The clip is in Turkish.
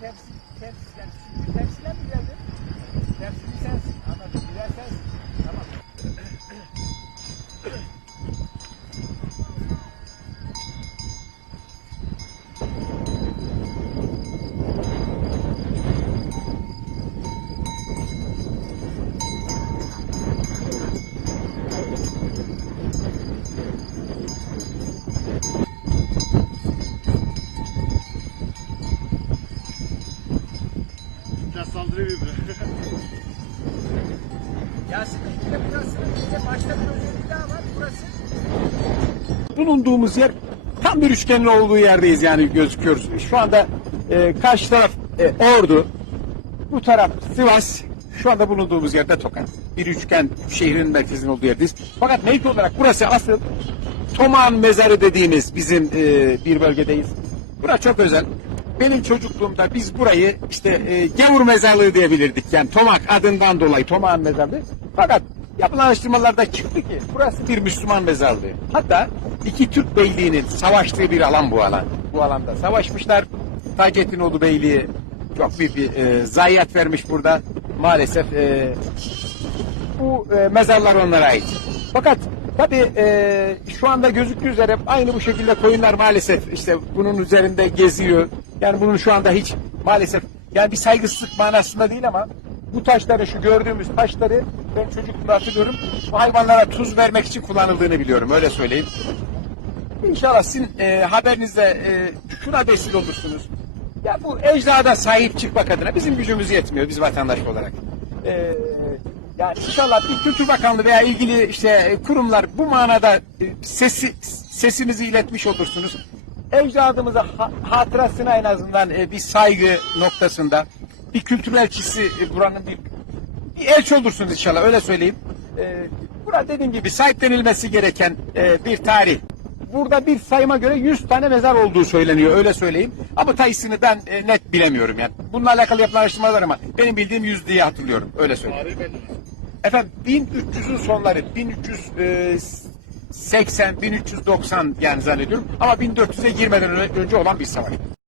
tepsi, tepsi, yani tepsiler mi geldi? Tepsi Biraz saldırıyor. Yasin Bey bir de burasının bir de başka bir özelliği daha var. Burası bulunduğumuz yer tam bir üçgenin olduğu yerdeyiz yani gözüküyoruz. Şu anda e, karşı taraf e, Ordu, bu taraf Sivas, şu anda bulunduğumuz yerde Tokat. Bir üçgen şehrin merkezinin olduğu yerdeyiz. Fakat mevki olarak burası asıl Toman Mezarı dediğimiz bizim e, bir bölgedeyiz. Burası çok özel. Benim çocukluğumda biz burayı işte e, Gavur Mezarlığı diyebilirdik. Yani Tomak adından dolayı Tomak'ın mezarlığı. Fakat yapılan araştırmalarda çıktı ki burası bir Müslüman mezarlığı. Hatta iki Türk beyliğinin savaştığı bir alan bu alan. Bu alanda savaşmışlar. Taceddinoğlu Beyliği çok büyük bir e, zayiat vermiş burada. Maalesef e, bu e, mezarlar onlara ait. Fakat tabi şu anda gözüktüğü üzere aynı bu şekilde koyunlar maalesef işte bunun üzerinde geziyor. Yani bunun şu anda hiç maalesef yani bir saygısızlık manasında değil ama bu taşları şu gördüğümüz taşları ben çocukluğumda hatırlıyorum. Bu hayvanlara tuz vermek için kullanıldığını biliyorum öyle söyleyeyim. İnşallah sizin e, haberinizde e, şuna vesile olursunuz. Ya bu ecdada sahip çıkmak adına bizim gücümüz yetmiyor biz vatandaş olarak. E, yani inşallah bir Kültür Bakanlığı veya ilgili işte kurumlar bu manada e, sesi sesinizi iletmiş olursunuz. Ecdadımıza ha- hatırasına en azından e, bir saygı noktasında bir kültür elçisi e, buranın bir, bir elçi olursunuz inşallah öyle söyleyeyim. E, burada dediğim gibi sahiplenilmesi gereken bir tarih. Burada bir sayıma göre 100 tane mezar olduğu söyleniyor öyle söyleyeyim. Ama sayısını ben net bilemiyorum yani. Bununla alakalı yapılan araştırmalar ama benim bildiğim 100 diye hatırlıyorum öyle söyleyeyim. Tarihi belli? Efendim 1300'ün sonları 1380 1390 yani zannediyorum ama 1400'e girmeden önce olan bir savaş.